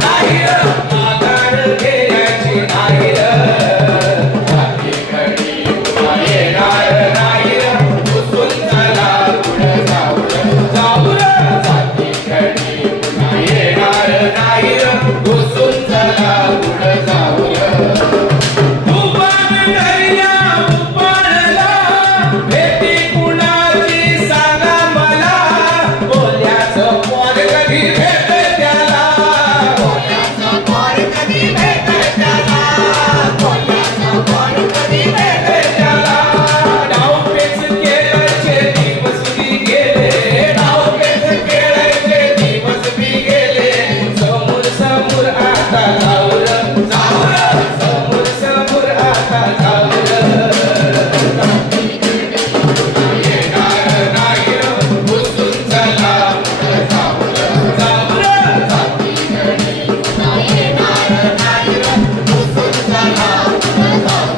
नाही र माघार घ्यायची नाही र जाती घडी पुन्हा येणार नाही र घुसून चला पुढं जाऊ र जाती घडी पुन्हा येणार नाही र घुसून चला पुढं जाऊ तुफान दर्या उफाळला भेटी कुणाची सांगा मला बोल्याचं पोर कधी भेटते त्याला बोल्याचं पोर कधी भेटते त्याला बोल्याचं पोर कधी भेटते त्याला डावपेच खेळायचे दिवस बी गेले डावपेच खेळायचे दिवस बी गेले समोर समोर आता जाऊ र समोर समोर आता जाऊ र येणार नाही र घुसून चला पुढं जाऊ र जाती घडी पुन्हा येणार नाही र घुसून चला पुढं जाऊ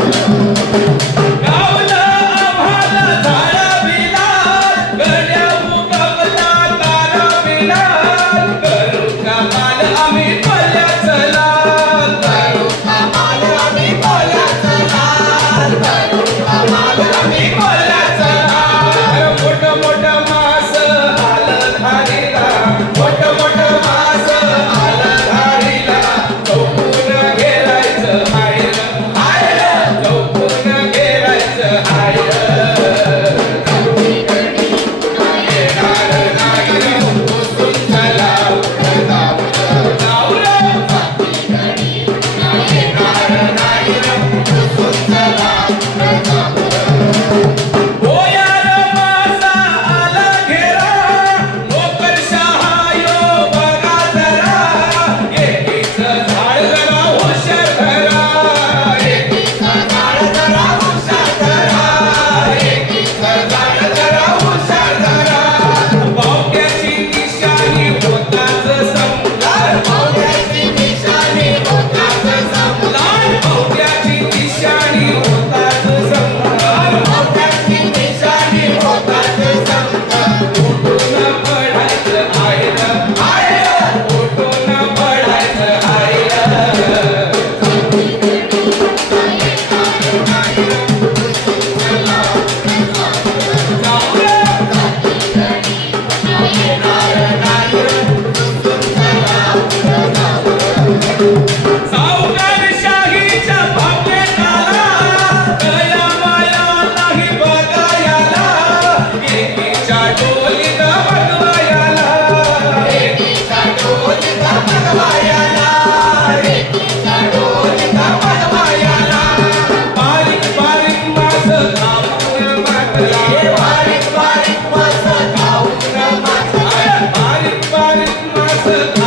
गावलं आम्हाला झाडा बिला गड्या उगवला तारा बिला करू कमाल आम्ही बोल्या चला करू कमाल आम्ही बोल्या चला करू कमाल आम्ही बोल्या चला मोठं मोठं मास आलं धारीला मोठं मोठं मास आलं धारीला चौकून घेरायचं हाय र चौकून घेरायचं हाय येणार नाही र घुसून चला पुढं जाऊ र येणार नाही र घुसून चला पुढं जाऊ बोयार मासा आला घेरा नोकरशहा यो बघा जरा एकीचं झाड जरा हुशार धरा एकीचं झाड जरा हुशार धरा एकीचं झाड जरा हुशार धरा पावट्याची निशाणी होताच संपलार पावट्याची निशाणी होताच संपलार पावट्याची निशाणी होताच संपलार पावट्याची निशाणी होताच संपलार उठून पडायचं आहे र उठून पडायचं आहे सावकारशाहीच्या भावनेला दया माया नाही बघायला एकीच्या डोलीत बघवायला एकीच्या डोलीत बघवायला एकीच्या डोलीत बघवायला बारीक बारीक मास खाऊन मातला बारीक बारीक मास खाऊन मातला बारीक बारीक मास